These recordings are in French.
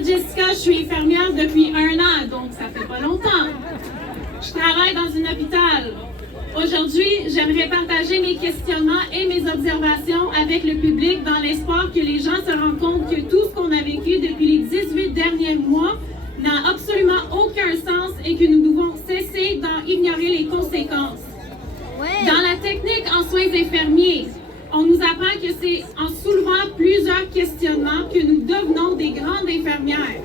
m'appelle Jessica, je suis infirmière depuis 1 an, donc ça fait pas longtemps. Je travaille dans un hôpital. Aujourd'hui, j'aimerais partager mes questionnements et mes observations avec le public dans l'espoir que les gens se rendent compte que tout ce qu'on a vécu depuis les 18 derniers mois n'a absolument aucun sens et que nous devons cesser d'en ignorer les conséquences. Dans la technique en soins infirmiers, on nous apprend que c'est en soulevant plusieurs questionnements que nous devenons des grandes infirmières.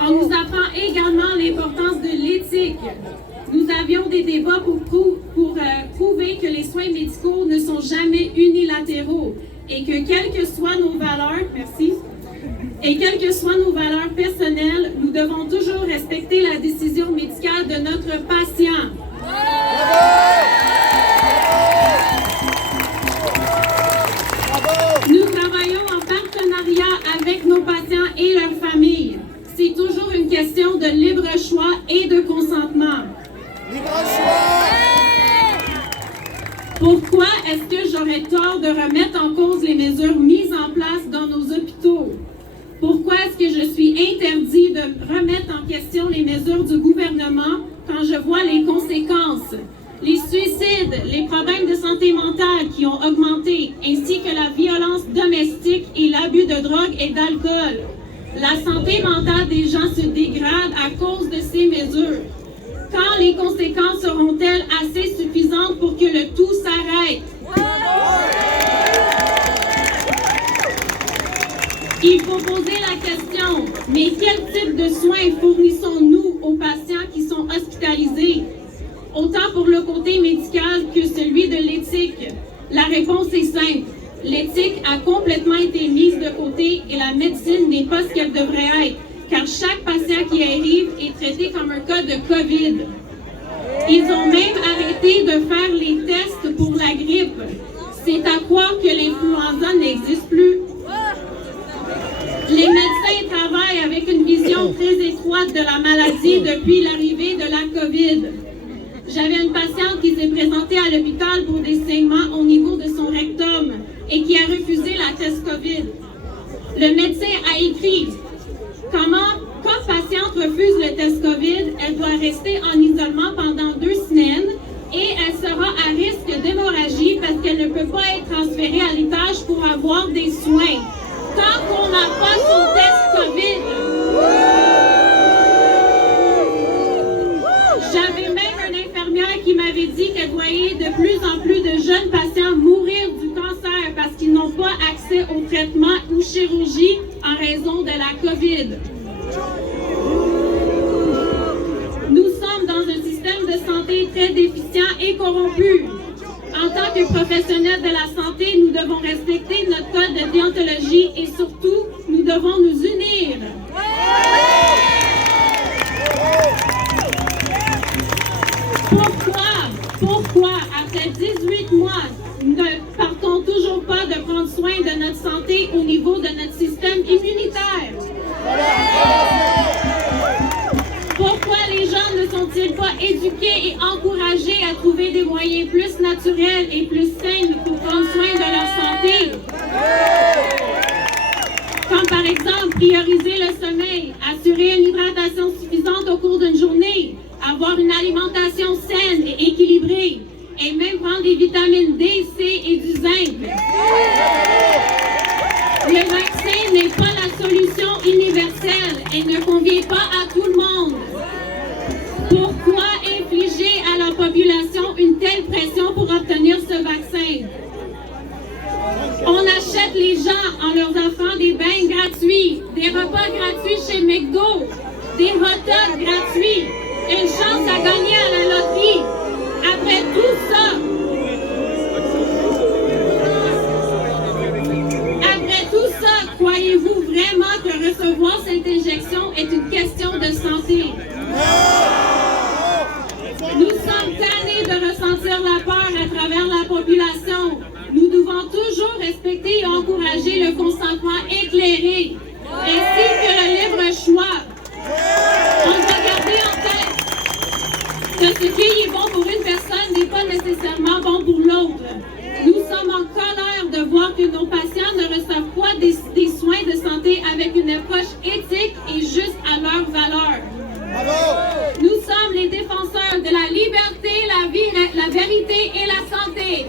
On nous apprend également l'importance de l'éthique. Nous avions des débats pour prouver que les soins médicaux ne sont jamais unilatéraux et que quelles que soient nos valeurs, personnelles, nous devons toujours respecter la décision médicale de notre patient. Nous travaillons en partenariat avec nos patients et leurs familles. C'est toujours une question de libre choix et de consentement. Pourquoi est-ce que j'aurais tort de remettre en cause les mesures mises en place dans nos hôpitaux? Pourquoi est-ce que je suis interdit de remettre en question les mesures du gouvernement quand je vois les conséquences? Les suicides, les problèmes de santé mentale qui ont augmenté, ainsi que la violence domestique et l'abus de drogue et d'alcool. La santé mentale des gens se dégrade à cause de ces mesures. Quand les conséquences seront-elles assez suffisantes pour que le tout s'arrête? Il faut poser la question, mais quel type de soins fournissons-nous aux patients qui sont hospitalisés? Autant pour le côté médical que celui de l'éthique. La réponse est simple. L'éthique a complètement été mise de côté et la médecine n'est pas ce qu'elle devrait être, car chaque patient qui arrive est traité comme un cas de COVID. Ils ont même arrêté de faire les tests pour la grippe. C'est à croire que l'influenza n'existe plus. Les médecins travaillent avec une vision très étroite de la maladie depuis l'arrivée de la COVID. J'avais une patiente qui s'est présentée à l'hôpital pour des saignements au niveau de son rectum et qui a refusé la test COVID. Le médecin a écrit « Quand patiente refuse le test COVID, elle doit rester en isolement pendant 2 semaines et elle sera à risque d'hémorragie parce qu'elle ne peut pas être transférée à l'étage pour avoir des soins. Tant qu'on n'a pas son test COVID. » J'avais même une infirmière qui m'avait dit qu'elle voyait de plus en plus de jeunes patients mourir du cancer parce qu'ils n'ont pas accès au traitement ou chirurgie en raison de la COVID. Nous sommes dans un système de santé très déficient et corrompu. En tant que professionnels de la santé, nous devons respecter notre code de déontologie et surtout, nous devons nous unir. Pourquoi, après 18 mois, nous ne partons toujours pas de prendre soin de notre santé au niveau de notre système immunitaire? Pourquoi les gens ne sont-ils pas éduqués et encouragés à trouver des moyens plus naturels et plus sains pour prendre soin de leur santé? Comme par exemple, prioriser le sommeil, assurer une hydratation suffisante au cours d'une journée, avoir une alimentation saine et équilibrée, et même prendre des vitamines D, C et du zinc. Le vaccin n'est pas la solution universelle et ne convient pas à tout le monde. Pourquoi infliger à la population une telle pression pour obtenir ce vaccin? On achète les gens en leur offrant des bains gratuits, des repas gratuits chez McDo, des hot dogs gratuits, une chance à gagner à la loterie. Après tout ça, croyez-vous vraiment que recevoir cette injection est une question de santé? Nous sommes tannés de ressentir la peur à travers la population. Nous devons toujours respecter et encourager le consentement éclairé, ainsi que le libre choix. On doit garder en tête que ce qui est bon pour une personne n'est pas nécessairement bon pour l'autre. Nous sommes en colère de voir que nos patients ne reçoivent pas des soins de santé avec une approche éthique démocratique et juste à leurs valeurs. Bravo! Nous sommes les défenseurs de la liberté, la vie, la vérité et la santé.